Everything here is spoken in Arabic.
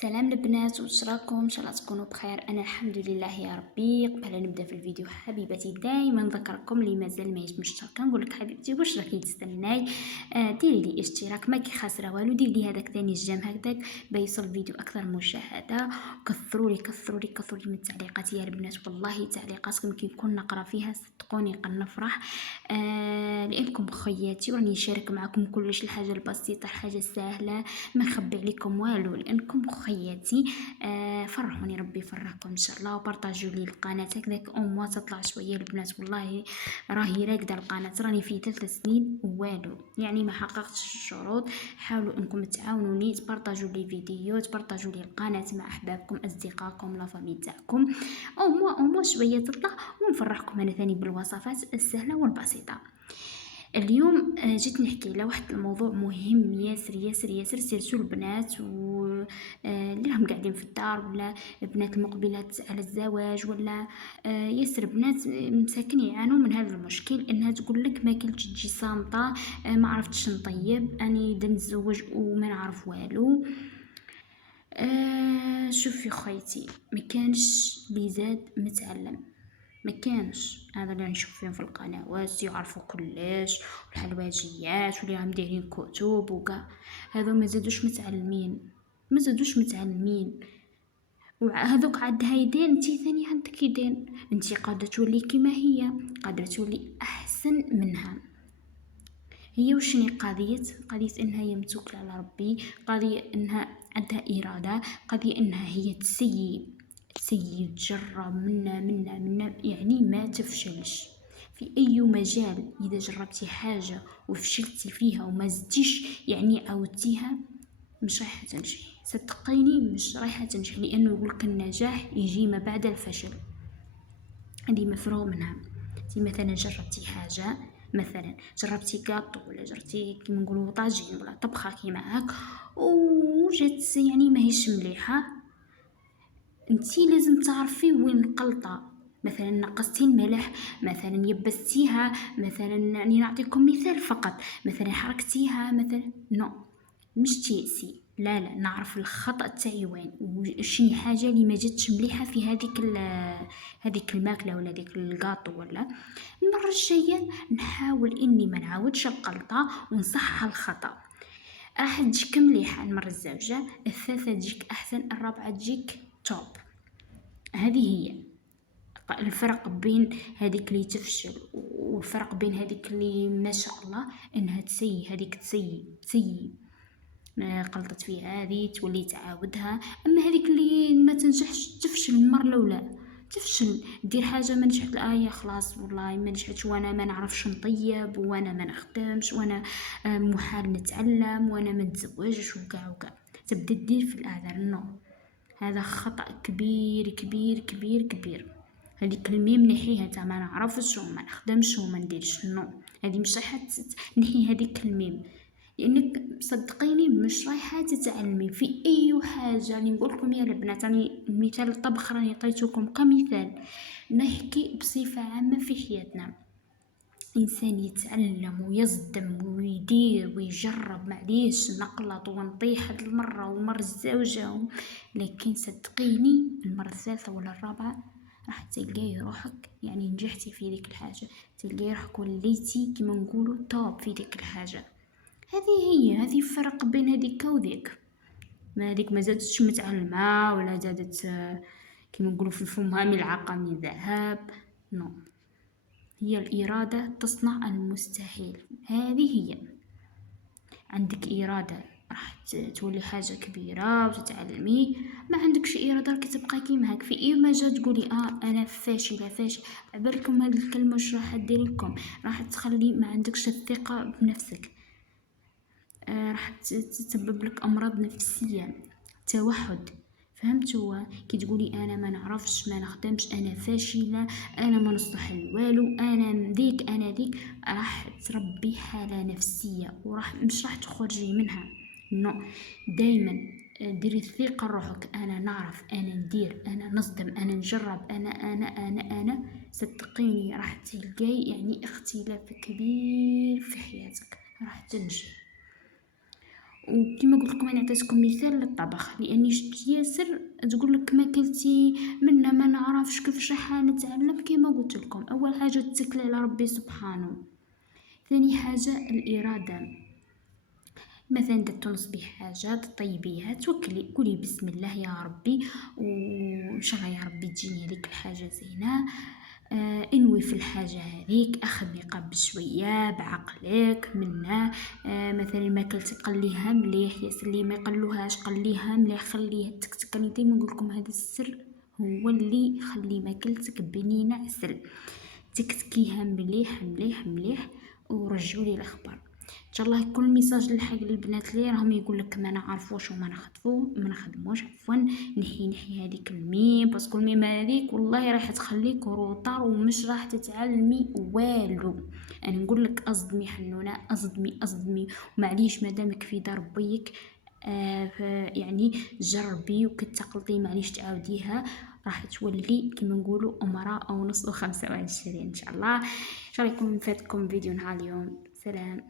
سلام البنات، واش راكم؟ ان شاء الله تكونوا بخير. انا الحمد لله يا ربي. قبل لا نبدا في الفيديو حبيبتي دائما نذكركم اللي مازال ماهيش مشتركه، نقول لك حبيبتي واش راكي تستناي؟ ديري لي اشتراك، ما خاسره والو. ديري لي هذاك ثاني الجيم هكذاك بيوصل الفيديو اكثر مشاهده. كثروا لي كثروا لي كثروا لي من التعليقات يا البنات، والله تعليقاتكم كي نكون نقرا فيها صدقوني قنفرح. لانكم خياتي وراني نشارك معكم كلش، الحاجه البسيطه الحاجه السهله، ما نخبي عليكم والو لانكم خياتي. فرحوني ربي يفرحكم ان شاء الله، وبارطاجوا لي القناه هكذاك موا تطلع شويه البنات. والله راهي راكده القناه، راني في 3 سنين والو، يعني ما حققتش الشروط. حاولوا انكم تعاونوني، تبارطاجوا لي فيديو، تبارطاجوا لي القناه مع احبابكم اصدقائكم لا فامي تاعكم، موا شويه تطلع ونفرحكم انا ثاني بالوصفات السهله والبسيطه. اليوم جيت نحكي على واحد الموضوع مهم ياسر ياسر ياسر، سيرتو البنات و اللي راهم قاعدين في الدار، ولا البنات المقبلات على الزواج، ولا ياسر بنات مساكن يعانوا من هذا المشكل، انها تقول لك ما كلتش تجي صامته، ما عرفتش نطيب، اني دا نتزوج وما نعرف والو. شوفي خيتي، ما كانش اللي زاد متعلم، ما كانش هذا اللي نشوف فيهم في القنوات يعرفوا كلش، والحلواجيات واللي راهم دايرين كتب وكاع، هذو ما زادوش متعلمين، ما زادوش متعلمين. وهذوك عندها يدين، انتي ثاني عندك يدين، انتي قادرة تولي كيما هي، قادرة تولي احسن منها. هي وشني قضية انها هي متوكلة على ربي، قضية انها عندها إرادة، قضية انها هي تسيي تجرب منا يعني ما تفشلش في اي مجال. اذا جربتي حاجة وفشلتي فيها وما زدتيش يعني عاودتيها، مش رايحة تنجحي، صدقيني مش رايحة تنجحي، لانه يقولك النجاح يجي ما بعد الفشل، هذه مفروغ منها. انتي مثلا جربتي حاجه، مثلا جربتي كاطو، ولا جربتي كيما نقولوا طاجين، ولا طبخه كيما هاك، وجات يعني ماهيش مليحه، انتي لازم تعرفي وين الغلطه. مثلا نقصتي الملح، مثلا يبستيها، مثلا يعني نعطيكم مثال فقط، مثلا حركتيها، مثلا نو، مش تيأسي، لا لا، نعرف الخطأ تاعي وين، وشني حاجة اللي ما جاتش مليحة في هذيك الماكلة ولا هذيك الكاطو. ولا المرة الجاية نحاول اني ما نعاودش الغلطة ونصحح الخطأ، راح تجيك مليحة المرة الزوجة، الثالثة تجيك احسن، الرابعة تجيك توب. هذه هي الفرق بين هذيك اللي تفشل والفرق بين هذيك اللي ما شاء الله انها تسيي، هذيك تسيي غلطت فيها هذه تولي تعاودها. اما هذيك اللي ما تنجحش تفشل المره الاولى، تفشل دير حاجه ما نجحت، الايه خلاص والله ما نجحتش، وانا ما نعرفش نطيب، وانا ما نخدمش، وانا محال نتعلم، وانا ما نتزوجش وكاع وكاع، تبدا دير في الاعذار. نو، هذا خطا كبير كبير كبير كبير. هذيك الميم نحيها تاع ما نعرفش وما نخدمش وما نديرش، نو، هذه مش رايحه نحي هذيك الميم، لانك صدقيني مش رايحه تتعلمي في اي حاجه. اللي نقول لكم يا البنات، راني مثال الطبخ راني عطيتكم كمثال، نحكي بصفه عامه في حياتنا. انسان يتعلم ويصدم ويدير ويجرب، معليش نقلط ونطيح هاد المره والمره الزوجه، لكن صدقيني المره الثالثه ولا الرابعه راح تلقاي روحك يعني نجحتي في ديك الحاجه، تلقاي روحك وليتي كيما نقولوا توب في ديك الحاجه. هذه الفرق بين هذيك وذيك، ما هذيك ما زادتش متعلمه، ولا زادت كيما نقولوا في فمها ملعقه من ذهب. نو، هي الإرادة تصنع المستحيل. هذه هي، عندك إرادة راح تولي حاجة كبيرة وتتعلمي، ما عندكش إرادة راك تبقى كيما هاك في أي مجال تقولي أنا فاشلة فاشل. عبالكم هذه الكلمة واش راح دير لكم؟ راح تخلي ما عندكش الثقة بنفسك، راح تسبب لك أمراض نفسية، توحد. فهمتوا؟ كي تقولي انا ما نعرفش ما نخدمش، انا فاشله، انا ما نصلح لوالو، انا ذيك انا ذيك، راح تربي حاله نفسيه وراح مش راح تخرجي منها. نو، دايما ديري الثقه روحك، انا نعرف، انا ندير، انا نصدم، انا نجرب، انا صدقيني راح تلقاي يعني اختلاف كبير في حياتك، راح تنجح. وكما قلت لكم انا عطيتكم مثال للطبخ، لاني شفت ياسر تقول لك ما كلتي منا ما نعرفش كيفاش راح نتعلم. كما قلت لكم اول حاجه تتكل على ربي سبحانه، ثاني حاجه الاراده. مثلا تنصبي حاجه تطيبيها توكلي قولي بسم الله يا ربي وان شاء الله يا ربي تجيني هذيك الحاجه زينه. انوي في الحاجة هذيك، اخمي قبل شوية بعقلك منه. مثلا ما كلتي قليها مليح، ياسر اللي ما يقلوهاش قليها مليح، خليها تكتك. انا ديما نقولكم هذا السر هو اللي يخلي ماكلتك بنينة عسل. تكتكيها مليح مليح مليح ورجعوا لي الاخبار. ان شاء الله كل ميساج للحق البنات اللي راهم يقول لك ما نعرفوش وما نخدفو ما نخدموش عفوا، نحي هذيك الميم، باسكو الميم هذيك والله راح تخليك روطار ومش راح تتعلمي والو. انا نقول لك اصدمي حنونه، اصدمي ومعليش مادامك في دار بيك. يعني جربي وكتقلطي معليش تعاوديها، راح تولي كما نقولوا امراه او نص و25 ان شاء الله. ان شاء الله يكون فاتكم فيديو نهار اليوم. سلام.